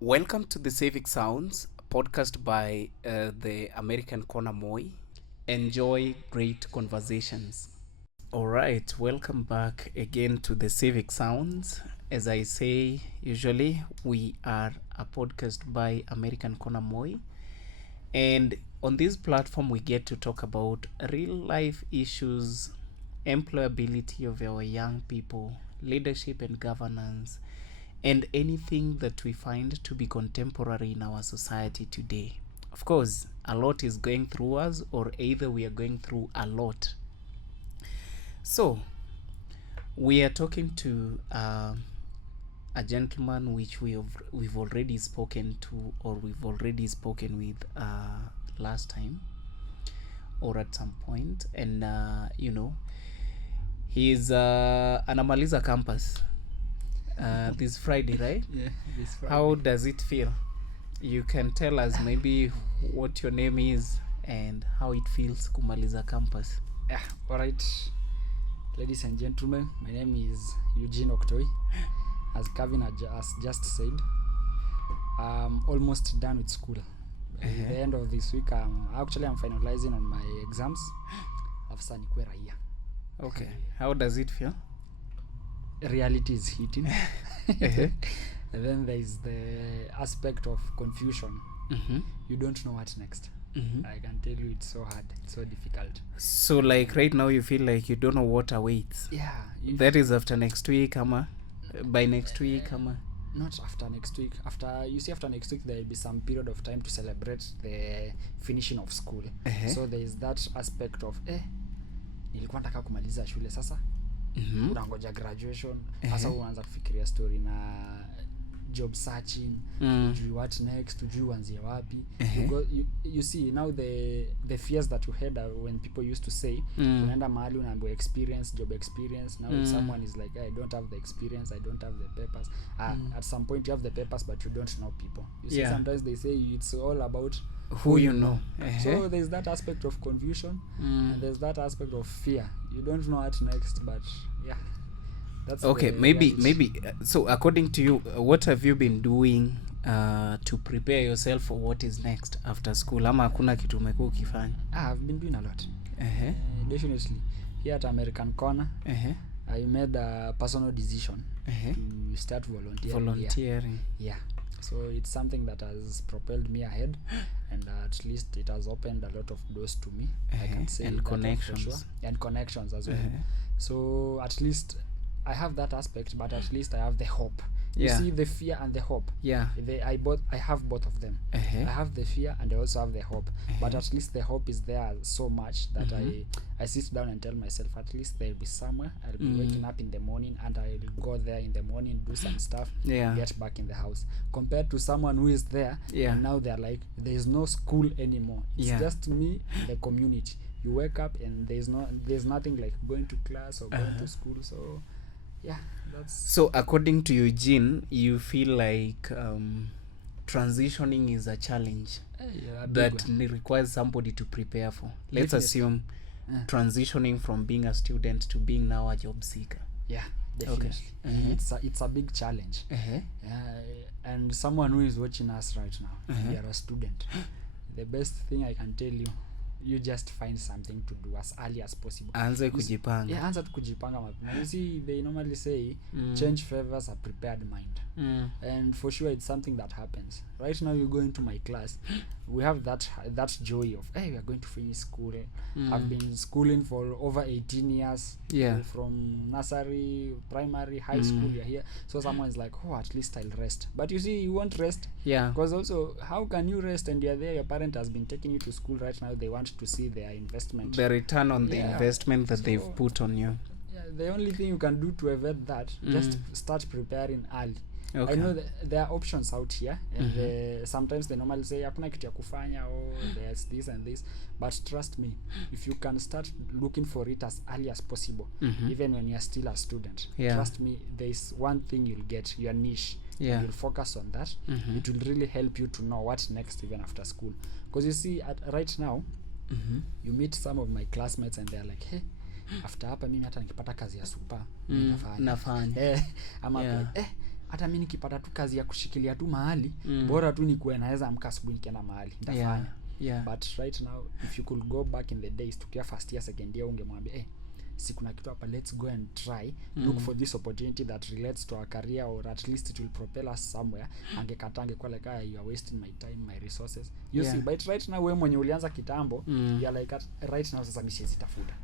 Welcome to the Civic Sounds podcast by the American Corner Moi. Enjoy great conversations. All right, welcome back again to the Civic Sounds. As I say, usually we are a podcast by American Corner Moi, and on this platform we get to talk about real life issues, employability of our young people, leadership and governance, and anything that we find to be contemporary in our society today. Of course, a lot is going through us, or either we are going through a lot. So, we are talking to a gentleman which we've already spoken to, or we've already spoken with last time, or at some point, and he's anamaliza campus this Friday, right? Yeah, this Friday. How does it feel? You can tell us maybe what your name is and how it feels kumaliza campus. Yeah, alright. Ladies and gentlemen, my name is Eugene Okutoyi. As Cavin has just said, I'm almost done with school. By the end of this week, I'm finalizing on my exams. After nikuwe raia. Okay. How does it feel? Reality is hitting. And then there is the aspect of confusion. You don't know what next. I can tell you it's so hard, it's so difficult. So like right now you feel like you don't know what awaits. Yeah. That is after next week, by next week, Not after next week. After next week there will be some period of time to celebrate the finishing of school. So there is that aspect of nilikuwa nataka kumaliza shule sasa. Unangoja graduation. Sasa unaanza kufikiria story na job searching, what next, uanzie wapi. You see now the fears that you had when people used to say unaenda mahali unaambiwa job experience. Now someone is like, I don't have the experience, I don't have the papers. At some point you have the papers but you don't know people. You see, sometimes they say it's all about who you know. So there's that aspect of confusion and there's that aspect of fear. You don't know what next, but yeah. That's okay. Maybe. So according to you, what have you been doing to prepare yourself for what is next after school? Ama hakuna kitu umekuwa ukifanya? I've been doing a lot. Definitely. Here at American Corner, I made a personal decision to start volunteering. Yeah. So it's something that has propelled me ahead, and at least it has opened a lot of doors to me. I can say and connections. For sure. And connections as well. So at least I have that aspect, but at least I have the hope. You see the fear and the hope. Yeah. I have both of them. I have the fear and I also have the hope. But at least the hope is there so much that I sit down and tell myself, at least there'll be somewhere. I'll be waking up in the morning and I'll go there in the morning, do some stuff, get back in the house. Compared to someone who is there, and now they're like, there's no school anymore. It's just me and the community. You wake up and there's nothing like going to class or going to school. So yeah, that's so according to Eugene, you feel like transitioning is a challenge that requires somebody to prepare for. Let's assume transitioning from being a student to being now a job seeker. Yeah, definitely. Okay. It's a big challenge. And someone who is watching us right now, you are a student. The best thing I can tell you, you just find something to do as early as possible. Anza kujipanga. Yeah, anza kujipanga mapema. You see, they normally say change favors a prepared mind. And for sure it's something that happens. Right now you go into my class, we have that joy of, hey, we are going to finish school. I've been schooling for over 18 years. From nursery, primary, high school, you're here. So someone's like, oh, at least I'll rest. But you see, you won't rest. Because also, how can you rest and you're there, your parent has been taking you to school right now, they want to see their investment. The return on the investment that they've put on you. Yeah, the only thing you can do to avoid that, just start preparing early. Okay. I know that there are options out here, and sometimes they normally say hakuna kitu ya kufanya, or there's this and this, but trust me, if you can start looking for it as early as possible, even when you're still a student, trust me, there's one thing you'll get, your niche. You'll focus on that. It will really help you to know what's next even after school. Because you see, right now, you meet some of my classmates and they're like, hey, after hapa mimi hata nikipata kazi ya super nafanya. Nafanya. I'm like, hata mimi nikipata tu kazi ya kushikilia tu mahali bora tu nikuwe naweza amka asubuhi nikienda mahali nitafanya. But right now if you could go back in the days tukiwa first year second year ungemwambia si kuna kitu hapa, let's go and try look for this opportunity that relates to our career or at least it will propel us somewhere, angekata angekuwa like you are wasting my time, my resources, you see. But right now wewe mwenye ulianza kitambo you are like right now sasa mimi siwezi tafuta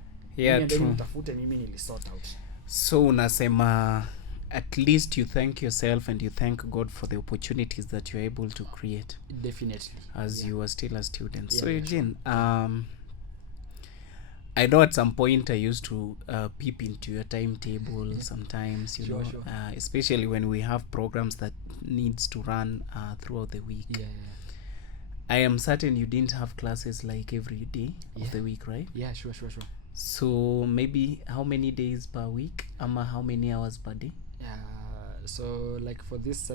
true, nitafute mimi nilisort out. So unasema at least you thank yourself and you thank God for the opportunities that you're able to create. Definitely. As you are still a student. So Eugene, sure. I know at some point I used to peep into your timetable sometimes, you know, sure. Especially when we have programs that needs to run throughout the week. I am certain you didn't have classes like every day of the week, right? Sure. So maybe how many days per week? How many hours per day? So like for this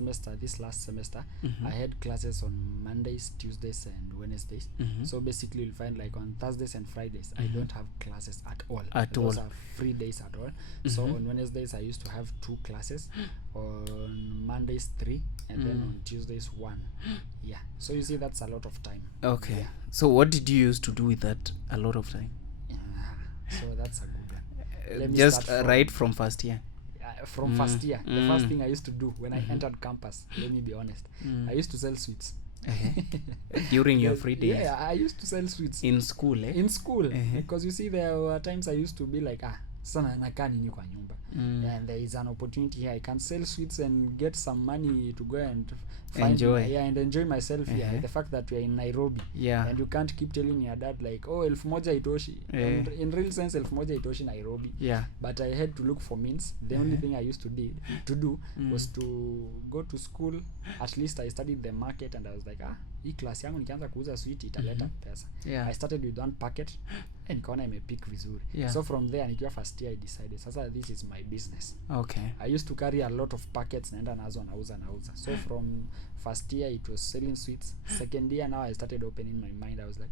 last semester, I had classes on Mondays, Tuesdays and Wednesdays. So basically you'll find like on Thursdays and Fridays I don't have classes at all. Those are free days at all. So on Wednesdays I used to have 2 classes, on Mondays 3, and then on Tuesdays 1. So you see that's a lot of time. Okay. So what did you used to do with that a lot of time? So that's a good one. Just right from first year. From first year, the first thing I used to do when I entered campus, let me be honest, I used to sell sweets. During your free days? I used to sell sweets. In school, In school. Because you see there were times I used to be like, sana nakaa nini kwa nyumba. And there is an opportunity here. I can sell sweets and get some money to go and enjoy myself here. The fact that we are in Nairobi and you can't keep telling your dad like, 1,000 itoshi. And in real sense 1,000 itoshi Nairobi. But I had to look for means. The only thing I used to do was to go to school. At least I studied the market and I was like, hii class yangu nikianza kuuza sweet italeta pesa. I started with 1 packet and nikaona imepick vizuri. So from there nikiwa first year I decided sasa this is my business. I used to carry a lot of packets naenda nazo nauza. So from first year it was selling sweets. Second year now I started opening my mind. I was like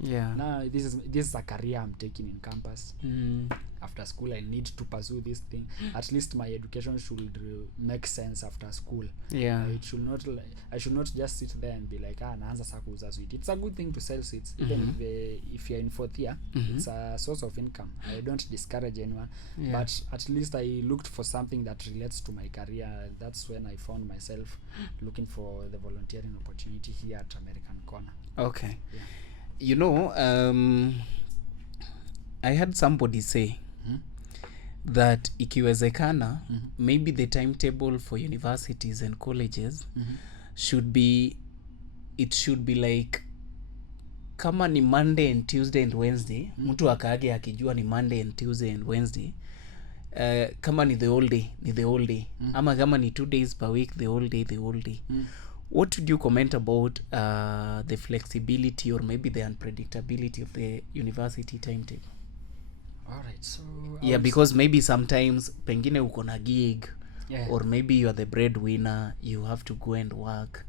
now this is a career I'm taking in campus. After school I need to pursue this thing. At least my education should make sense after school. I should not just sit there and be like naanza sasa kuuza sweet. It's a good thing to sell sweets even if you're in 4th year. It's a source of income. I don't discourage anyone, but at least I looked for something that relates to my career. That's when I found myself looking for the volunteering opportunity here at American Corner. You know, I had somebody say that ikiwezekana maybe the timetable for universities and colleges should be like kama ni Monday and Tuesday and Wednesday, mtu akaage akijua ni Monday and Tuesday and Wednesday. Kama ni the whole day. Ama kama ni 2 days per week, the whole day. What would you comment about the flexibility or maybe the unpredictability of the university timetable? Alright, so because maybe sometimes pengine uko na gig or maybe you are the breadwinner, you have to go and work.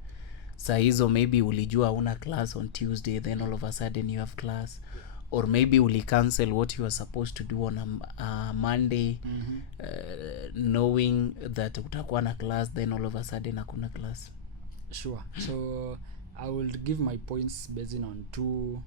Saa hizo maybe ulijua una class on Tuesday, then all of a sudden you have class, or maybe uli cancel what you are supposed to do on a Monday, knowing that utakuwa na class, then all of a sudden hakuna class. Sure. So I will give my points based on two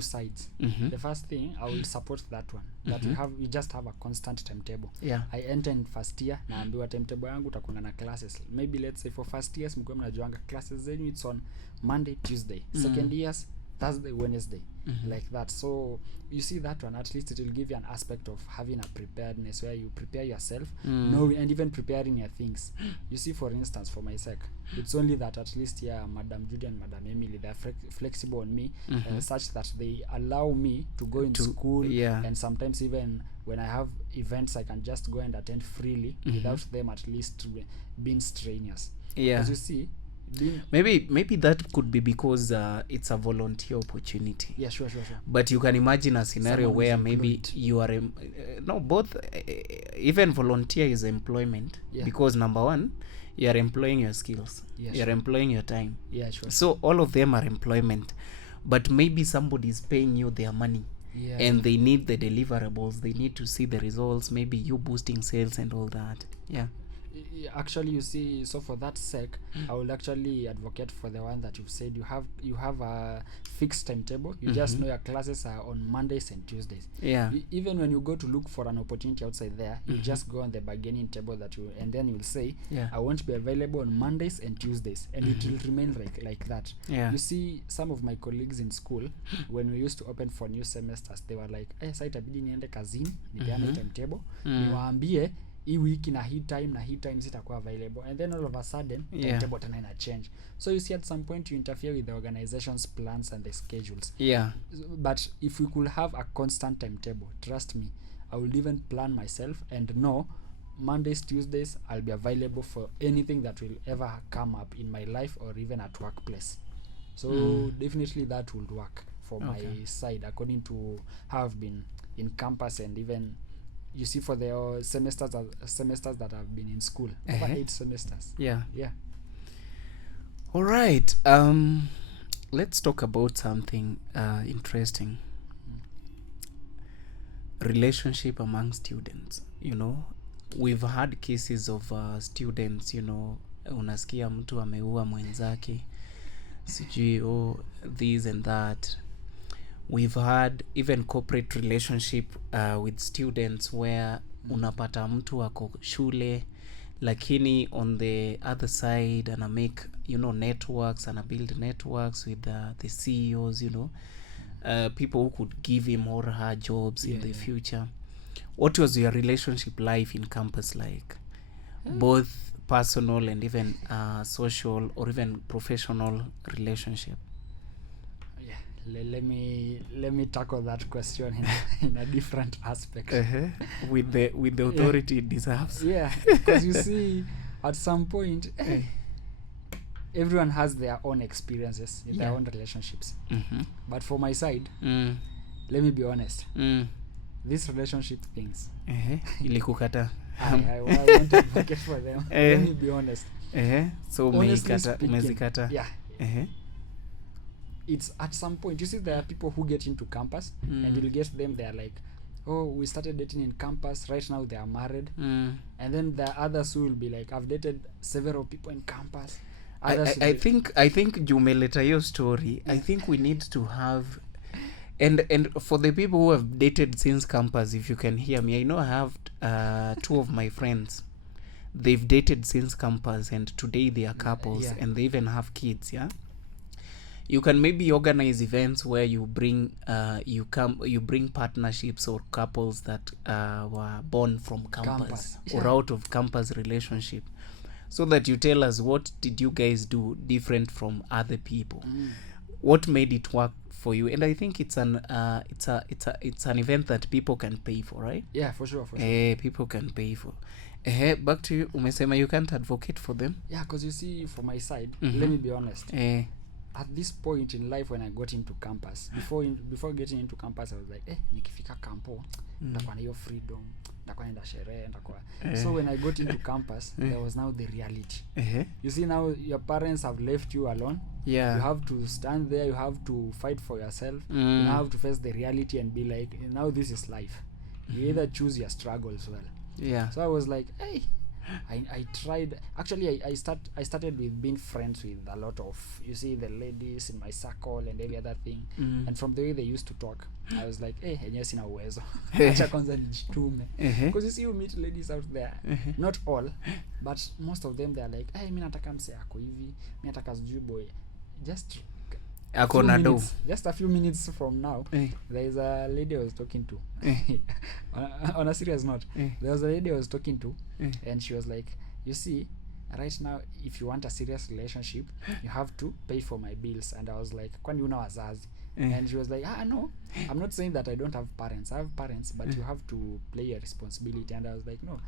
sides. The first thing, I will support that one, that you just have a constant timetable. I enter in first year naambiwa timetable yangu utakuwa na classes. Maybe let's say for first years mko mnajuanga classes zenyu it's on Monday, Tuesday. Second years Thursday, Wednesday, like that. So you see that one, at least it will give you an aspect of having a preparedness where you prepare yourself, knowing and even preparing your things. You see, for instance, for my sake, it's only that at least Madam Judy and Madam Emily, they're flexible on me, such that they allow me to go into school, and sometimes even when I have events I can just go and attend freely without them at least being strenuous. As you see, maybe that could be because it's a volunteer opportunity. Sure. But you can imagine a scenario where maybe you are both even volunteer is employment, because number one, you are employing your skills, you are employing your time. So all of them are employment, but maybe somebody is paying you their money. And they need the deliverables, they need to see the results, maybe you boosting sales and all that. actually, you see, so for that sake, I will actually advocate for the one that you've said. You have a fixed timetable. You just know your classes are on Mondays and Tuesdays. Yeah. Even when you go to look for an opportunity outside there, you just go on the bargaining table and then you'll say, I won't be available on Mondays and Tuesdays, and it will remain like that. Yeah. You see, some of my colleagues in school, when we used to open for new semesters, they were like, sasa itabidi niende kazini, nipeane timetable, niwaambie hii wiki na hii time zitakuwa available, and then all of a sudden timetable tena ina change. So you see, at some point you interfere with the organization's plans and the schedules. But if we could have a constant timetable, trust me, I will even plan myself and know Mondays, Tuesdays I'll be available for anything that will ever come up in my life or even at workplace. So definitely that would work for my side, according to how I've been in campus, and even you see for the semesters that I've been in school, over 8 semesters. Yeah. All right. Let's talk about something interesting. Relationship among students. You know, we've had cases of students, you know, unasikia mtu ameua mwenzake, sijui this and that. We've had even corporate relationship with students where unapata mtu ako shule lakini on the other side ana make, you know, networks, ana build networks with the CEOs, you know, people who could give him or her jobs in the future. What was your relationship life in campus like? Both personal and even social or even professional relationship. Let me tackle that question in a different aspect. With the authority it deserves. Because you see, at some point everyone has their own experiences in their own relationships. But for my side, let me be honest, these relationship things ilikukata. I want to advocate for them. Let me be honest. So umezikata. It's at some point, you see, there are people who get into campus and you'll get them, they're like, we started dating in campus, right now they are married. And then there are others who will be like, I've dated several people in campus. I think jumeleta your story. I think we need to have and for the people who have dated since campus, if you can hear me, I know I have 2 of my friends. They've dated since campus and today they are couples and they even have kids. You can maybe organize events where you bring you bring partnerships or couples that were born from campus or out of campus relationship, so that you tell us, what did you guys do different from other people? What made it work for you? And I think it's an event that people can pay for, right? For sure. People can pay for. Back to you. Umesema you can't advocate for them. Because you see, for my side, let me be honest, at this point in life, when I got into campus, before getting into campus, I was like, nikifika campo ndakuwa na hiyo freedom, ndakuwa naenda sherehe, ndakuwa. So when I got into campus, there was now the reality. You see, now your parents have left you alone. You have to stand there, you have to fight for yourself. You now have to face the reality and be like, now this is life. You either choose your struggle as well. So I was like, I tried. Actually, I started with being friends with a lot of, you see, the ladies in my circle and every other thing. And from the way they used to talk, I was like, enyewe sina uwezo. Acha kwanza nijitume. Because you see, you meet ladies out there, not all, but most of them, they are like, mimi nataka mse ako hivi, mimi nataka sijui boy. Just a few minutes from now, there is a lady I was talking to. On a serious note, there was a lady I was talking to, and she was like, you see, right now, if you want a serious relationship, you have to pay for my bills. And I was like, kwani una wazazi? And she was like, no, I'm not saying that I don't have parents. I have parents, but you have to play your responsibility. And I was like, no,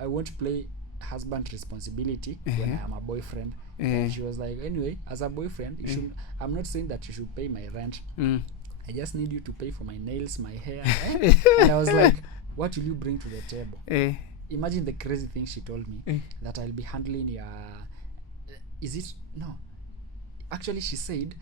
I won't play husband responsibility when I am a boyfriend. And she was like, anyway, as a boyfriend, you should, I'm not saying that you should pay my rent. I just need you to pay for my nails, my hair. And I was like, what will you bring to the table? Imagine the crazy thing she told me, that I'll be handling your, is it, no, actually she said,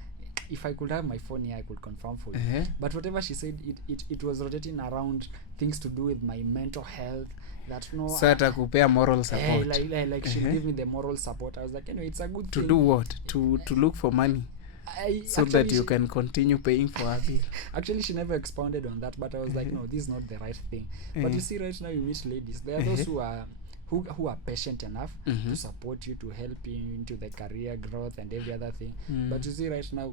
if I could have my phone here, I could confirm for you. But whatever she said, it was rotating around things to do with my mental health. That so atakupea moral support. Like she'll give me the moral support. I was like, anyway, it's a good to thing. do what? To look for money. So that you can continue paying for her bill. Actually, she never expounded on that, but I was like, no, this is not the right thing. But you see, right now you meet ladies. There are those who are patient enough to support you, to help you into the career growth and every other thing. But you see, right now,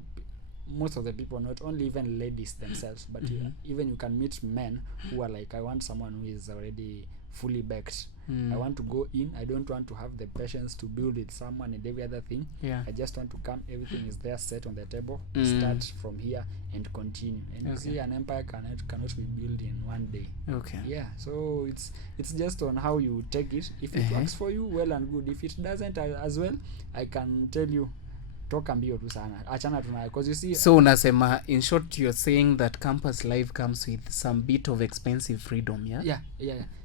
most of the people, not only even ladies themselves, but even you can meet men who are like, I want someone who is already fully baked. I want to go in. I don't want to have the patience to build with someone and every other thing. I just want to come. Everything is there, set on the table. Start from here and continue. And you see, an empire cannot be built in one day. Yeah. So it's just on how you take it. If it works for you, well and good. If it doesn't as well, I can tell you, toka mbio tu sana, achana tunayo, because you see. So unasema, in short, you're saying that campus life comes with some bit of expensive freedom. Yeah.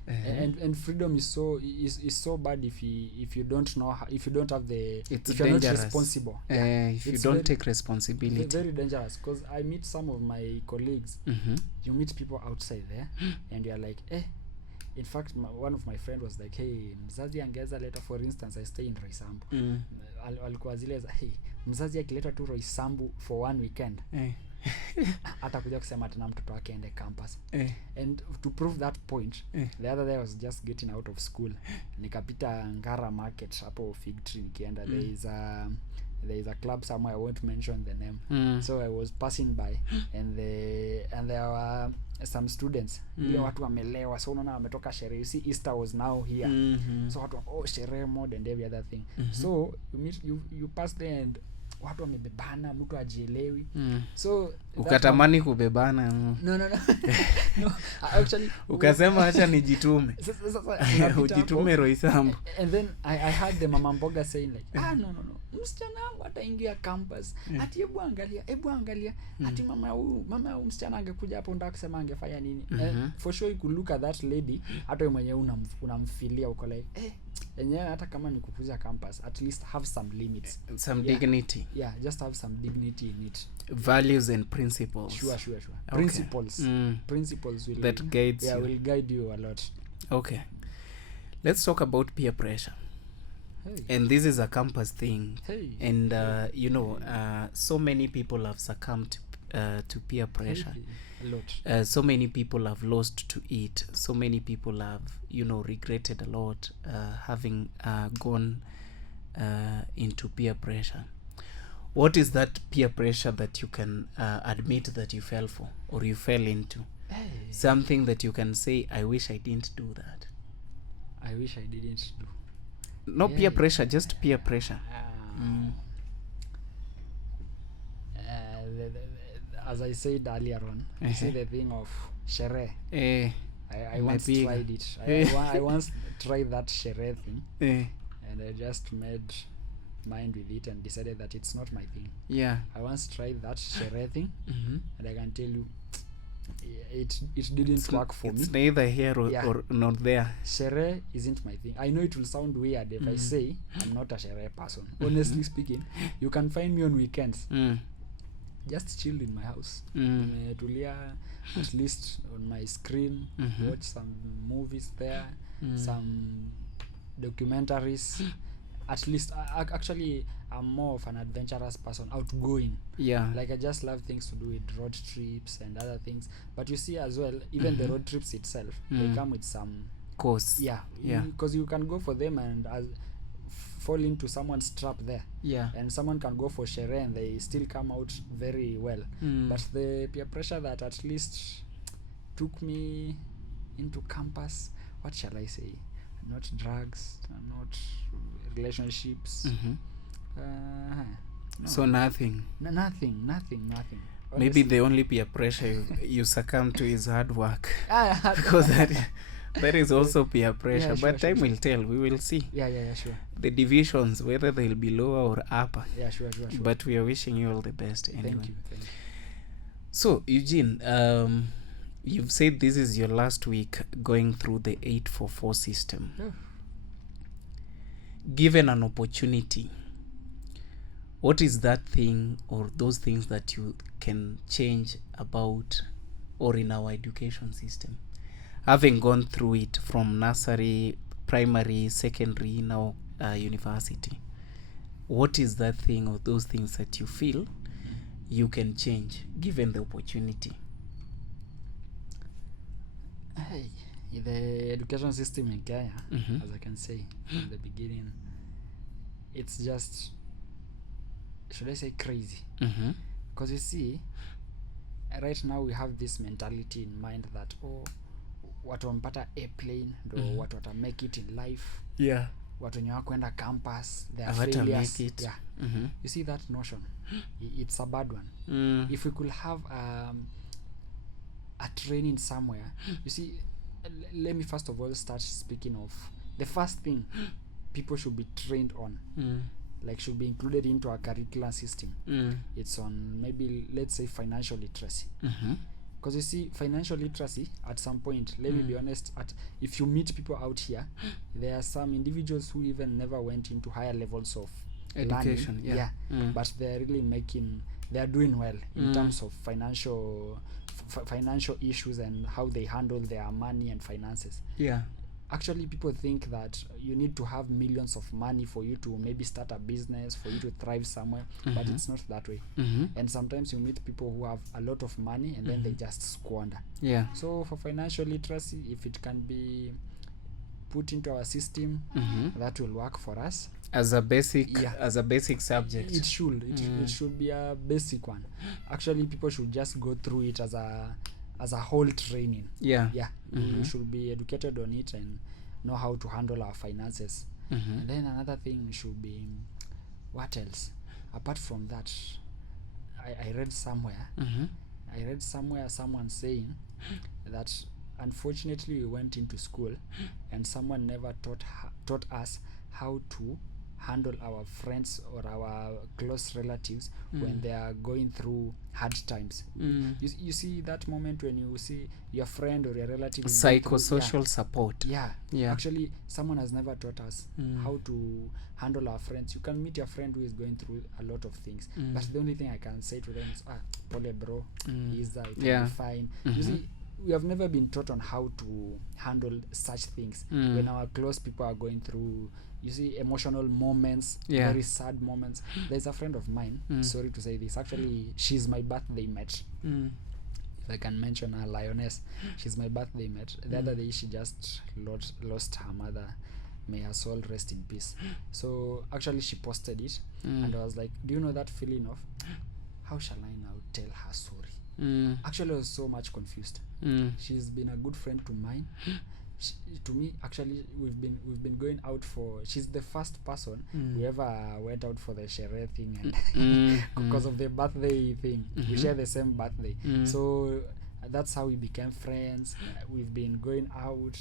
And freedom is so bad if you don't know how, if you don't have the, it's if you're dangerous. not responsible. If you don't take responsibility. Very dangerous, because I meet some of my colleagues. You meet people outside there and you're like, in fact, one of my friend was like, hey, mzazi angeza leta, for instance, I stay in Roysambu. Alikuwa zile za, hey, mzazi akileta tu Roysambu for one weekend, atakuja kusema tena mtoto wake ende campus. And to prove that point, the other day I was just getting out of school, nikapita Ngara market hapo Fig Tree nikienda. There is a club somewhere, I won't mention the name. So I was passing by and there were some students. Ile watu wamelewa, so unaona wametoka sherehe. You see, Easter was now here. So watu sherehe mode and every other thing. So you pass there and watu wamebebana, mtu ajielewi. So ukatamani kubebana. No. No, actually ukasema acha nijitume. Ujitume Roysambu. And then I heard the mama mboga saying like, no, msichana wangu ataingia campus. Ati hebu angalia. Ati mama huyu msichana angekuja hapo ndaka kusema angefanya nini. For sure you could look at that lady, hata wewe mwenyewe unamfilia uko like, yenyewe hata kama ni kukuja campus, at least have some limits, some dignity. Just have some dignity in it. Values and principles. Sure. Okay. Principles will guides you. Will guide you a lot. Okay, let's talk about peer pressure. And this is a campus thing. And so many people have succumbed to peer pressure. A lot. So many people have lost to it. So many people have regretted a lot having gone into peer pressure. What is that peer pressure that you can admit that you fell for or you fell into? Something that you can say, I wish I didn't do that. I wish I didn't do. No peer pressure, just peer pressure. As I said earlier on, you see the thing of sherehe. I once tried it. I once tried that sherehe thing. And I just made mind with it and decided that it's not my thing. I once tried that sherehe thing, and I can tell you, it didn't work for me. It's neither here or not there. Sherehe isn't my thing. I know it will sound weird if I say I'm not a sherehe person. Honestly speaking, you can find me on weekends. Just chilled in my house. Tulia, at least on my screen, watch some movies there, some documentaries. At least, actually, I'm more of an adventurous person, outgoing. Like, I just love things to do with road trips and other things. But you see as well, even the road trips itself, they come with some course. Because you can go for them and fall into someone's trap there. And someone can go for sherehe and they still come out very well. But the peer pressure that at least took me into campus, what shall I say? Not drugs, not relationships. No. So nothing. Nothing. Honestly. Maybe the only peer pressure you succumb to is hard work. Because that is also peer pressure. But time will tell. We will see. Sure. The divisions, whether they'll be lower or upper. Sure. But we are wishing you all the best anyway. Thank you. So, Eugene, you've said this is your last week going through the 844 system. Given an opportunity, what is that thing or those things that you can change about or in our education system, having gone through it from nursery, primary, secondary, now university? What is that thing or those things that you feel you can change given the opportunity? Hey, the education system in Kenya, as I can say from the beginning, it's just, should I say, crazy? Because you see, right now we have this mentality in mind that, oh, watu wamepata airplane ndo watu wata make it in life. Yeah. Watu wenye wakwenda campus, they are Awata failures. make it. Yeah. You see that notion? It's a bad one. If we could have a training somewhere, you see, let me first of all start speaking of the first thing people should be trained on, like should be included into our curriculum system. It's on, maybe let's say, financial literacy. Because you see, financial literacy at some point, let me be honest, if you meet people out here, there are some individuals who even never went into higher levels of education. learning, but they're really they're doing well in terms of financial issues and how they handle their money and finances. Actually, people think that you need to have millions of money for you to maybe start a business, for you to thrive somewhere, but it's not that way. And sometimes you meet people who have a lot of money and then they just squander. So for financial literacy, if it can be put into our system, that will work for us as a basic subject. It should be a basic one. Actually, people should just go through it as a whole training. We should be educated on it and know how to handle our finances. And then another thing should be, what else apart from that? I read somewhere someone saying that unfortunately we went into school and someone never taught us how to handle our friends or our close relatives when they are going through hard times. You see that moment when you see your friend or your relative psychosocial support. Actually, someone has never taught us how to handle our friends. You can meet your friend who is going through a lot of things, but the only thing I can say to them is, pole bro, it will be fine. You see, we have never been taught on how to handle such things when our close people are going through, you see, emotional moments, very sad moments. There's a friend of mine, sorry to say this, actually she's my birthday mate. If I can mention her, Lioness, she's my birthday mate. The other day she just lost her mother, may her soul rest in peace. So actually she posted it and I was like, do you know that feeling of, how shall I now tell her sorry? Actually I was so much confused. She's been a good friend to mine. To me, actually, we've been going out for, she's the first person we ever went out for the sherehe thing, and because of the birthday thing, we share the same birthday. So that's how we became friends. We've been going out,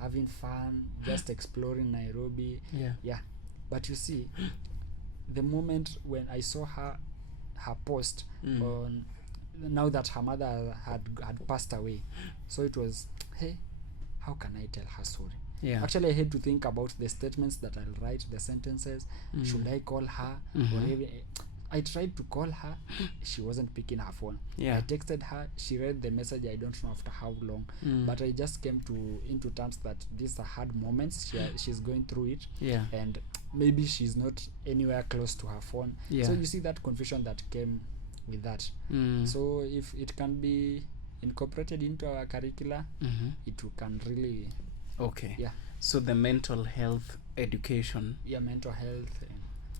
having fun, just exploring Nairobi. But you see, the moment when I saw her post on, now that her mother had passed away, so it was, hey, how can I tell her sorry? Actually, I hate to think about the statements that I'll write, the sentences. Should I call her? Or even, I tried to call her, she wasn't picking her phone. I texted her, she read the message, I don't know after how long, but I just came into terms that these are hard moments. She's going through it, and maybe she's not anywhere close to her phone. So you see that confusion that came with that. So if it can be incorporated into our curricula, it can really so the mental health education, mental health.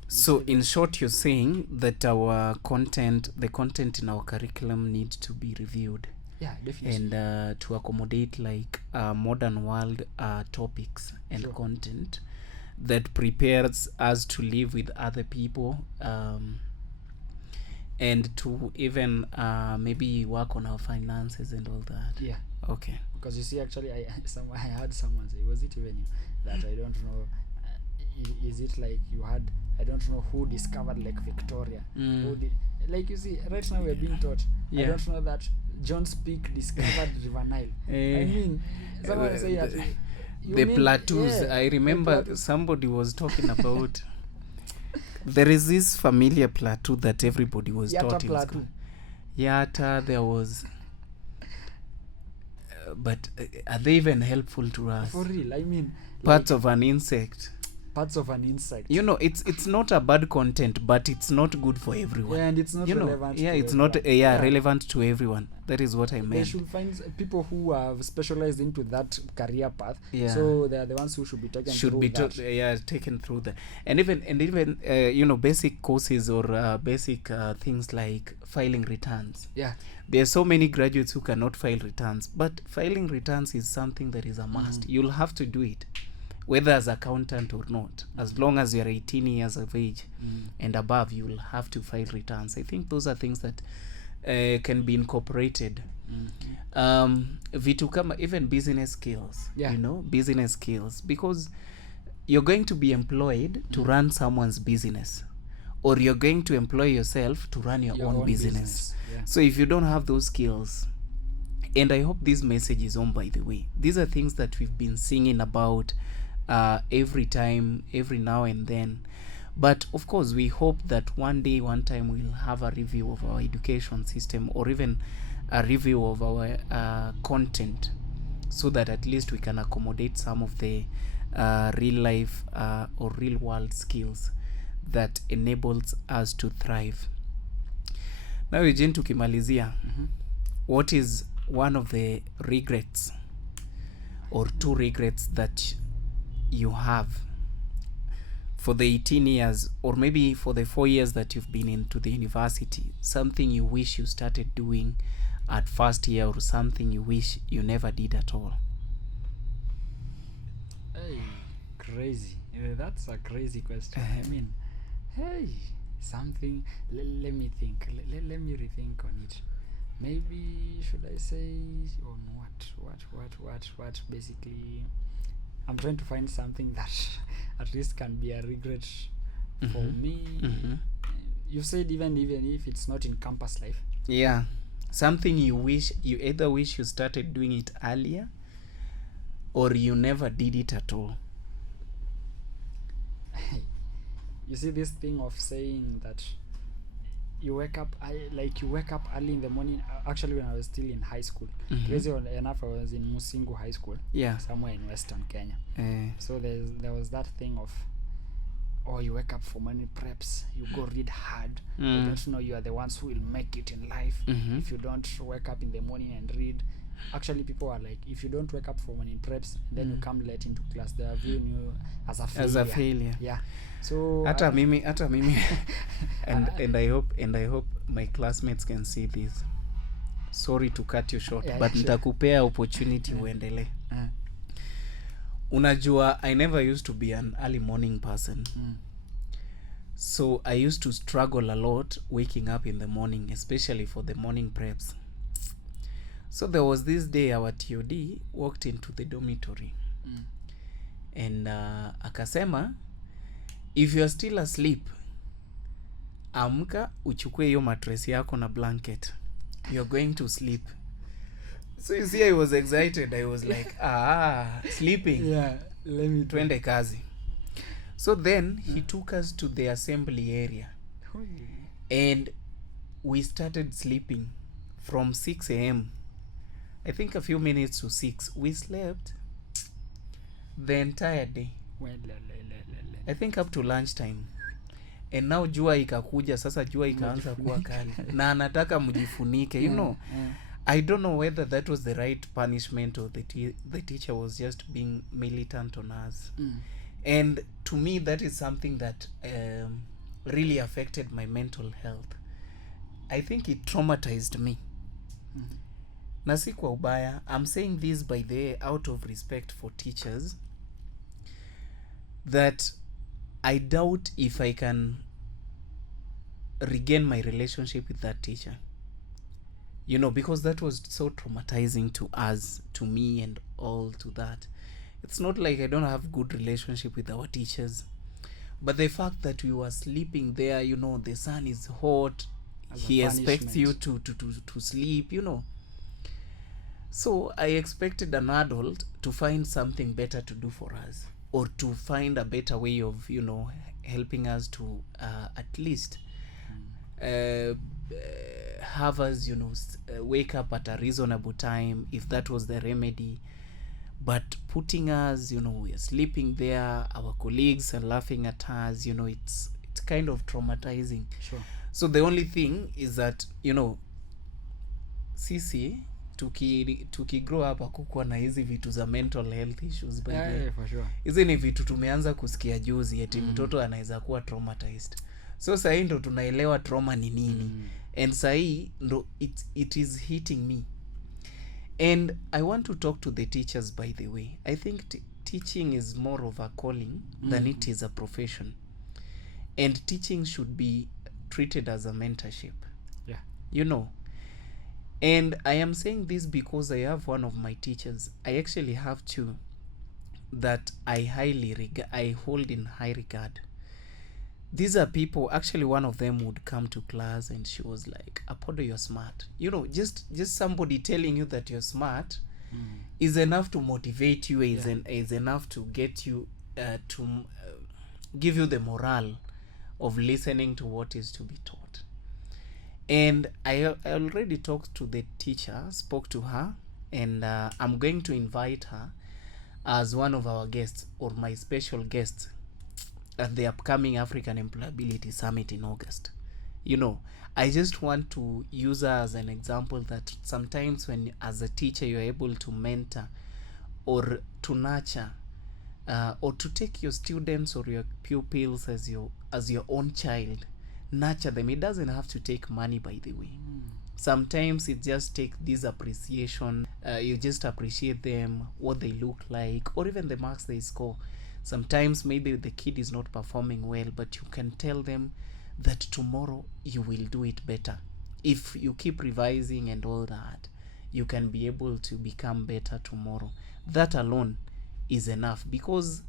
So in short, you're saying that the content in our curriculum needs to be reviewed, definitely, and to accommodate like modern world topics and content that prepares us to live with other people, and to even maybe work on our finances and all that. Because you see, actually, I had someone say, was it even you, that I don't know, is it like you had, I don't know who discovered Lake Victoria, like, you see, right now we're being taught, I don't know that John's Peak discovered River Nile. I mean, someone say that the plateaus. I remember somebody was talking about There is this familiar plateau that everybody was Yata taught in plateau. school. Yata, there was... but are they even helpful to us? For real, I mean, Parts of an insect. parts of an insect. You know, it's not a bad content, but it's not good for everyone. Yeah, and it's not you know, relevant. yeah, to it's everyone. not relevant to everyone. That is what I They meant. should find people who have specialized into that career path. Yeah. So they are the ones who should be taken through that. Taken through that. And even you know, basic courses or basic things like filing returns. Yeah. There are so many graduates who cannot file returns, but filing returns is something that is a must. You'll have to do it, whether as accountant or not. As long as you're 18 years of age and above, you'll have to file returns. I think those are things that can be incorporated. Vitu kama even business skills. Yeah. You know, business skills, because you're going to be employed to run someone's business, or you're going to employ yourself to run your own business. Yeah. So if you don't have those skills, and I hope this message is on, by the way, these are things that we've been singing about every now and then. But of course, we hope that one time we'll have a review of our education system, or even a review of our content, so that at least we can accommodate some of the real life or real world skills that enables us to thrive. Now, Eugene, tukimalizia, what is one of the regrets or two regrets that you have for the 18 years, or maybe for the 4 years that you've been into the university? Something you wish you started doing at first year, or something you wish you never did at all? Hey, crazy. That's a crazy question. I mean, hey, something. Let me think. Let me rethink on it. Maybe should I say on what? Basically, I'm trying to find something that at least can be a regret for me. You said even if it's not in campus life. Yeah, something you either wish you started doing it earlier, or you never did it at all. You see this thing of saying that you wake up early in the morning. Actually, when I was still in high school, crazy enough, I was in Musingu High School, somewhere in Western Kenya. So there was that thing of, you wake up for morning preps, you go read hard. You don't know you are the ones who will make it in life if you don't wake up in the morning and read. Actually, people are like, if you don't wake up for morning preps, then you come late into class, they are viewing you as a failure. Yeah. So hata mimi and I hope my classmates can see this. Sorry to cut you short, but nitakupea opportunity uendelee. Unajua, I never used to be an early morning person. So I used to struggle a lot waking up in the morning, especially for the morning preps. So there was this day our TOD walked into the dormitory and akasema, if you are still asleep, amka uchukue hiyo mattress yako na blanket, you're going to sleep. So you see, I was excited. I was like, sleeping. Yeah, let me twende kazi. So then he took us to the assembly area, and we started sleeping from 6 a.m. I think a few minutes to 6. We slept the entire day. I think up to lunchtime. And now jua ikakuja, sasa jua ikaanza kuwa kali. Na anataka mjifunike, you know. I don't know whether that was the right punishment, or the teacher was just being militant on us. And to me, that is something that really affected my mental health. I think it traumatized me. Na si kwa ubaya. I'm saying this by the way out of respect for teachers, that I doubt if I can regain my relationship with that teacher. You know, because that was so traumatizing to us, to me, and all to that. It's not like I don't have good relationship with our teachers, but the fact that we were sleeping there, you know, the sun is hot, he expects you to sleep, you know. So I expected an adult to find something better to do for us, or to find a better way of, you know, helping us to at least have us, wake up at a reasonable time, if that was the remedy. But putting us, we're sleeping there, our colleagues are laughing at us, it's kind of traumatizing. Sure. So the only thing is that, sisi tukigrow up hakukuwa na hizi vitu za mental health issues, by for sure. Hizi ni vitu tumeanza kusikia juzi eti mtoto anaweza kuwa traumatized. So sahii ndo tunaelewa trauma ni nini. And sahii ndo it is hitting me. And I want to talk to the teachers, by the way. I think teaching is more of a calling than it is a profession. And teaching should be treated as a mentorship. Yeah. And I am saying this because I have one of my teachers. I actually have two that I hold in high regard. These are people, actually one of them would come to class and she was like, Apodo, you're smart. Just somebody telling you that you're smart is enough to motivate you, is enough to get you, to give you the morale of listening to what is to be taught. And I already talked to the teacher, spoke to her, and I'm going to invite her as one of our guests, or my special guest, at the upcoming African Employability Summit in August. I just want to use her as an example that sometimes when, as a teacher, you're able to mentor or to nurture or to take your students or your pupils as your own child, nurture them. It doesn't have to take money, by the way. Sometimes it just takes this appreciation. You just appreciate them, what they look like, or even the marks they score. Sometimes maybe the kid is not performing well, but you can tell them that tomorrow you will do it better. If you keep revising and all that, you can be able to become better tomorrow. That alone is enough, because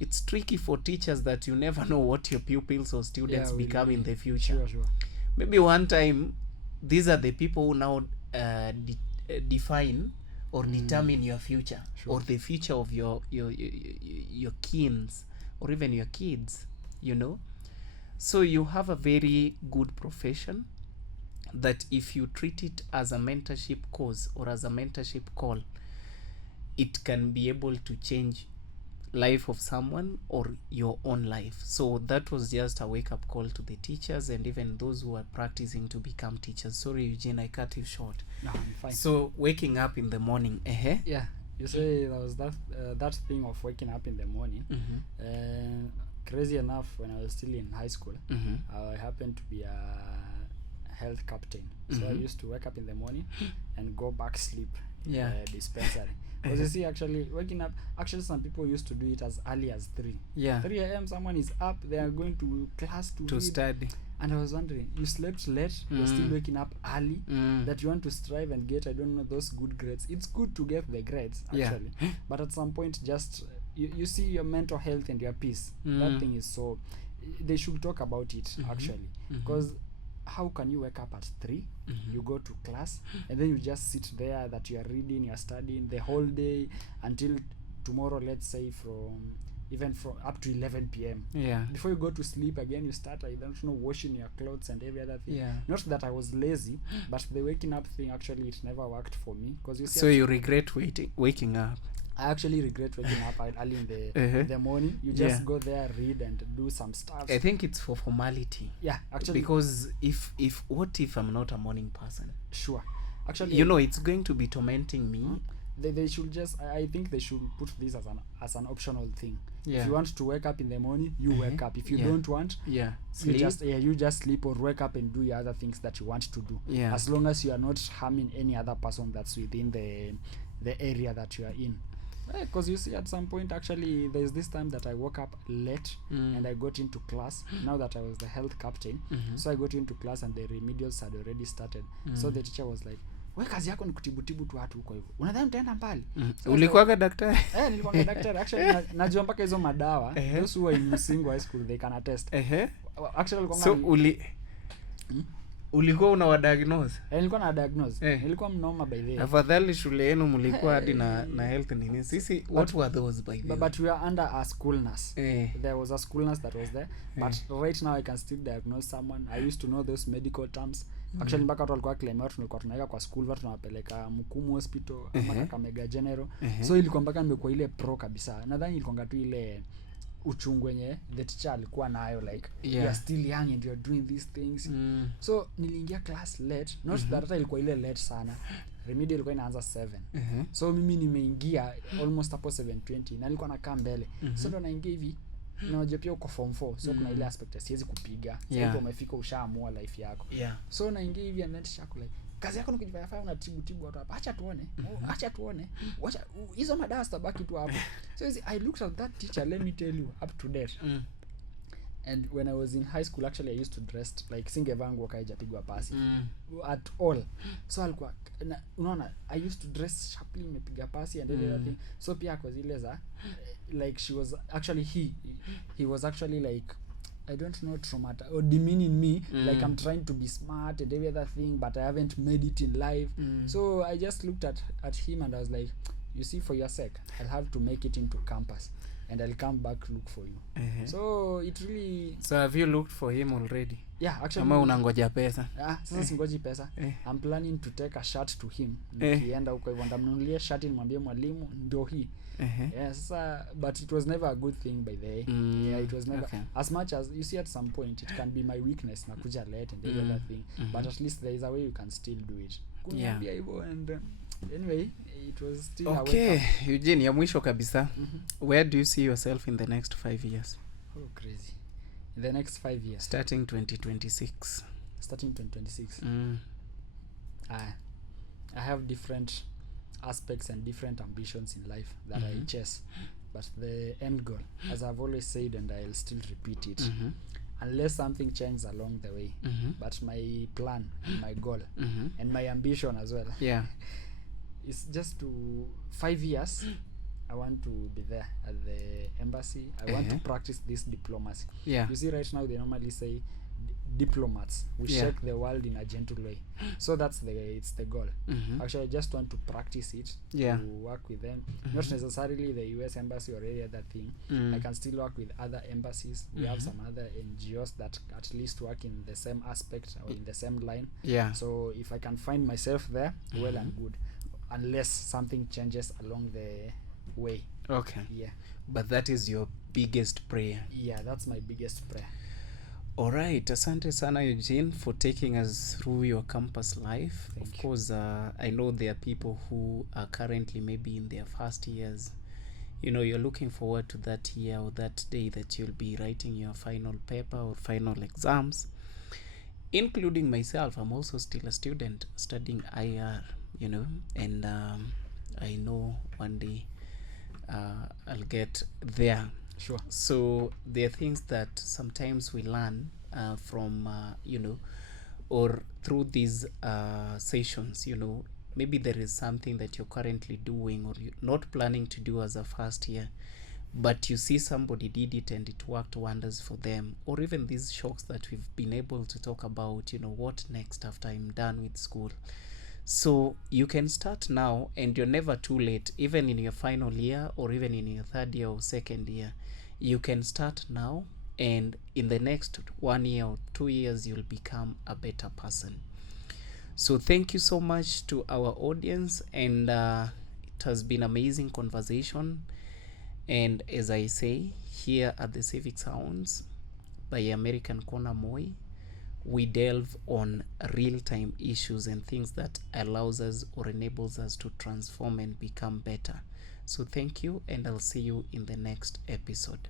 it's tricky for teachers that you never know what your pupils or students become in the future. Sure. Maybe one time, these are the people who now define or determine your future, or the future of your kins, or even your kids, So you have a very good profession that if you treat it as a mentorship course or as a mentorship call, it can be able to change life of someone or your own life. So that was just a wake-up call to the teachers and even those who are practicing to become teachers. Sorry, Eugene, I cut you short. No, I'm fine. So waking up in the morning, Yeah, you say there was that thing of waking up in the morning. Crazy enough, when I was still in high school, I happened to be a health captain. So I used to wake up in the morning and go back sleep in the dispensary. Because you see, actually waking up, some people used to do it as early as 3 a.m. Someone is up, they are going to class to study. And I was wondering, you slept late, you're still waking up early, that you want to strive and get, I don't know, those good grades. It's good to get the grades, actually. But at some point, just you see your mental health and your peace. That thing is so, they should talk about it, actually. Because how can you wake up at 3, you go to class, and then you just sit there that you are reading, you are studying the whole day until tomorrow, let's say from up to 11 p.m. Before you go to sleep again, you start, I don't know, washing your clothes and every other thing. Not that I was lazy, but the waking up thing, actually, it never worked for me. Because you see, so you regret waking up? I actually regret waking up early in the morning. You just go there, read and do some stuff. I think it's for formality. Yeah, actually. Because what if I'm not a morning person? Sure. Actually, it's going to be tormenting me. They should just, I think they should put this as an optional thing. If you want to wake up in the morning, you wake up. If you don't want, sleep. You just sleep or wake up and do your other things that you want to do. As long as you are not harming any other person that's within the area that you are in. Because you see, at some point, actually, there's this time that I woke up late and I got into class. Now that I was the health captain, so I got into class and the remedials had already started. So the teacher was like, we kazi yako ni kutibu tu watu huko hivyo. Unadhani utaenda mbali? Ulikuwa daktari? Nilikuwa daktari. Actually, najua mpaka hizo madawa. Those who are in Musingo High School, they can attest. Actually, so ulikuwa unawadiagnose? Nilikuwa na diagnose. Nilikuwa mnoma by the way. Afadhali shule yenu mlikuwa hadi na health nini. Sisi what were those by the way? But we were under a school nurse. There was a school nurse that was there. But right now I can still diagnose someone. I used to know those medical terms. Actually mpaka watu walikuwa claim watu tulikuwa tunaweka kwa school, watu tunawapeleka Mkumu Hospital ama Kakamega General. So ilikuwa mpaka nimekuwa ile pro kabisa. Nadhani ilikuwa tu ile uchungu wenye the teacher alikuwa nayo like you are still young and you are doing these things. So niliingia class late, not that hata ilikuwa ile late sana. Remedial ilikuwa inaanza 7. So mimi nimeingia almost hapo 7:20 na nilikuwa nakaa mbele. So ndo naingia hivi na unajua pia uko form 4, so kuna ile aspect siwezi kupiga. Sasa umefika ushaamua life yako. So naingia hivi and then shakula kazi yako ni kujifanya unatibu watu hapa. Acha tuone. Acha tuone. Acha hizo madawa zitabaki tu hapo. So I looked at that teacher, let me tell you, up to date. And when I was in high school actually I used to dress like singevangu kaijapigwa pasi at all. So alikuwa unaona I used to dress sharply, nimepiga pasi and everything. So pia kwa zile za like she was actually he was actually like I don't know traumatized or demeaning me like I'm trying to be smart and every other thing but I haven't made it in life. So I just looked at him and I was like, you see, for your sake I'll have to make it into campus and I'll come back look for you. So it really. So have you looked for him already? Yeah, actually. Ama unangoja pesa? Sasa singoji pesa. I'm planning to take a shirt to him. Nikienda huko hivyo ndamnunulia shirt nimwambie mwalimu ndio hii. Sasa but it was never a good thing by the way. It was never as much as you see at some point it can be my weakness na kuja late and every other thing. But at least there is a way you can still do it. Kuniambia hivyo and anyway it was still okay. Eugene, ya mwisho kabisa. Where do you see yourself in the next 5 years? Oh, crazy. In the next 5 years starting 2026. I have different aspects and different ambitions in life that I chase, but the end goal, as I've always said and I'll still repeat it, unless something changes along the way, but my plan, my goal, and my ambition as well, is just to 5 years I want to be there at the embassy. I want to practice this diplomacy. You see, right now they normally say diplomats we shake the world in a gentle way. So it's the goal. Actually I just want to practice it, to work with them, not necessarily the US embassy or any other thing. I can still work with other embassies. We have some other NGOs that at least work in the same aspect or in the same line. So if I can find myself there, well and good, unless something changes along the way. But that is your biggest prayer? That's my biggest prayer. Alright, asante sana Eugene for taking us through your campus life. Of course, I know there are people who are currently maybe in their first years. You know, you're looking forward to that year or that day that you'll be writing your final paper or final exams. Including myself, I'm also still a student studying IR, you know, and I know one day I'll get there. Sure. So there are things that sometimes we learn from, you know, or through these sessions, you know, maybe there is something that you're currently doing or you're not planning to do as a first year, but you see somebody did it and it worked wonders for them. Or even these shocks that we've been able to talk about, you know, what next after I'm done with school. So you can start now and you're never too late, even in your final year or even in your third year or second year. You can start now, and in the next 1 year or 2 years you'll become a better person. So thank you so much to our audience, and it has been amazing conversation. And as I say, here at the Civic Sounds by American Corner Moi, we delve on real-time issues and things that allows us or enables us to transform and become better. So thank you, and I'll see you in the next episode.